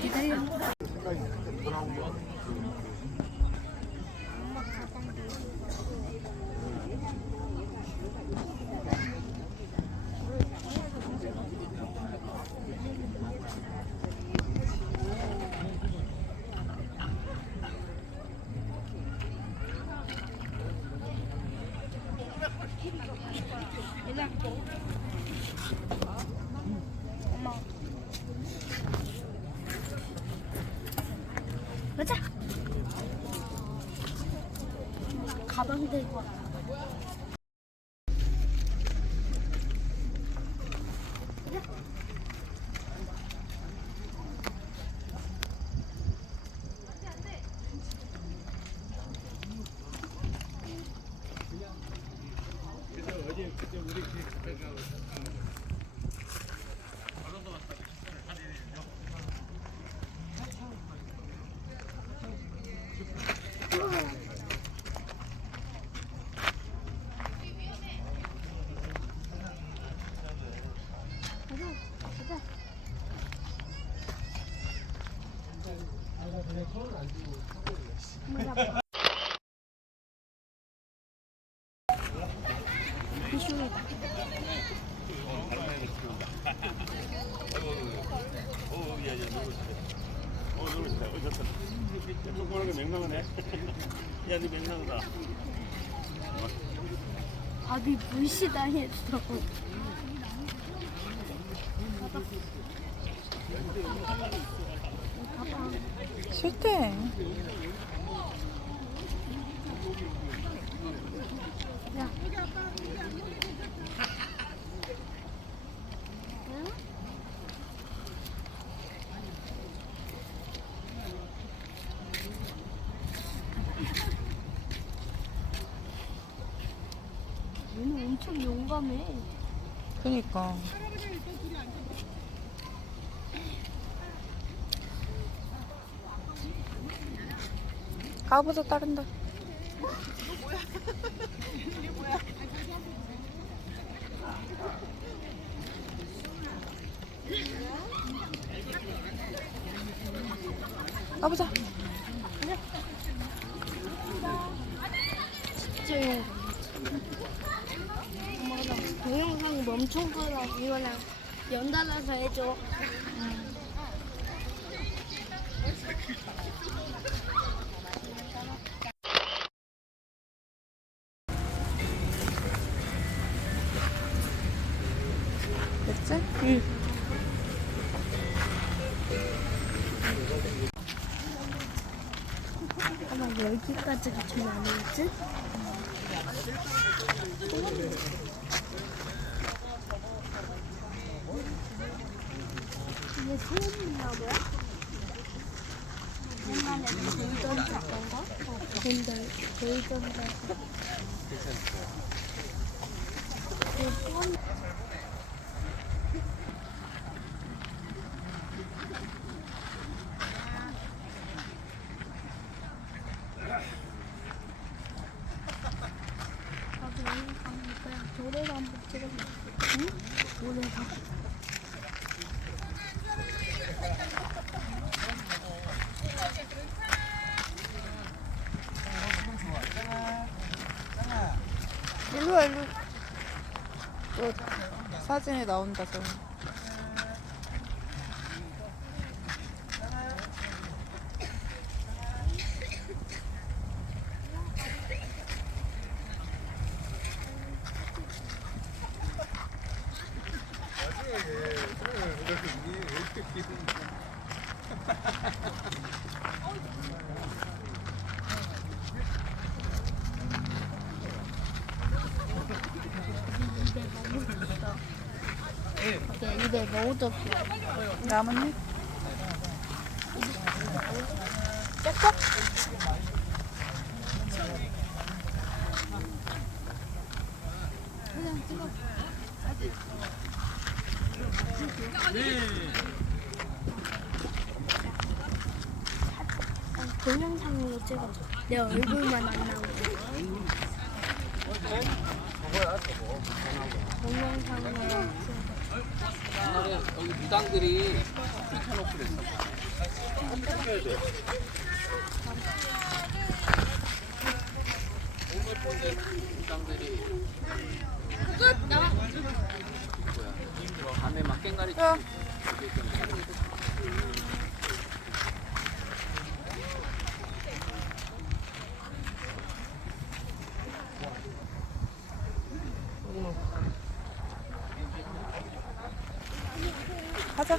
기다려. 엄마. 가자. 가방 들고 와. 조그마한 게 맹랑하네. 야, 니 맹랑하다. 밥이 물시다 했어. 싫대. 야. 응? 얘는 엄청 용감해. 그니까. 가보자 따른다. 가보자. 진짜 용감. 엄마가 동영상 멈춘 거랑 이거랑 연달아서 해줘. 됐지? 응. 아마 여기까지가 좀 아니겠지? 이게 소금이나 뭐야? 옛날에 돌던 잡던 거? 돌던 잡던 거. 나도 여기 가면 그냥 도로를 한번 찍어볼게. 응? 도로가. 일로와 일로. 또 사진에 나온다 저. 입에 너무 덥어. 나뭇잎? 쩍쩍? 그냥 찍어. 동영상으로 찍어줘. 내 얼굴만 안 나오고. 동영상으로 옛날에 여기 무당들이 펼쳐놓고 그랬어. 무당들이 뭐야? 밤에 막 깽가리 치고 야. 가자.